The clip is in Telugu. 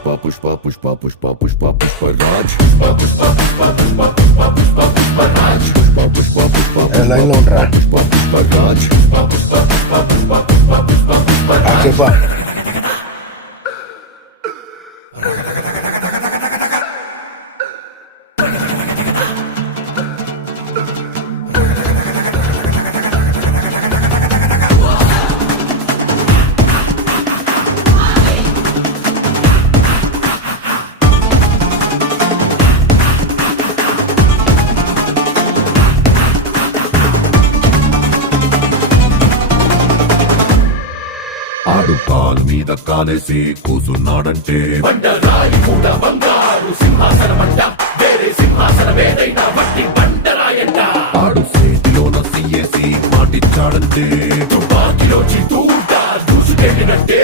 పుష్ప పుష్ప పుష్ప పుష్ప పుష్ప పుష్పరాజ్ పుష్ప పుష్ప పుష్ప పుష్ప పుష్ప పుష్ప పుష్పరాజ్ పుష్ప పుష్ప పుష్ప లైన్ లో ఉంటారా పుష్ప పుష్పరాజ్ పుష్ప పుష్ప పుష్ప పుష్ప పుష్ప పుష్ప పుష్పరాజ్ చెప్పా ఆడు కాలు మీద కాలేసి కూసున్నాడంటే బండరాయి మూడ బంగారు సింహాసనమంట వేరే సింహాసనమేదైనా మట్టి బండరాయంట ఆడు సేతిలోన సియేసి మాటిచ్చాడంటే తుపాకిలో చితూట దూసుకెళ్ళినట్టే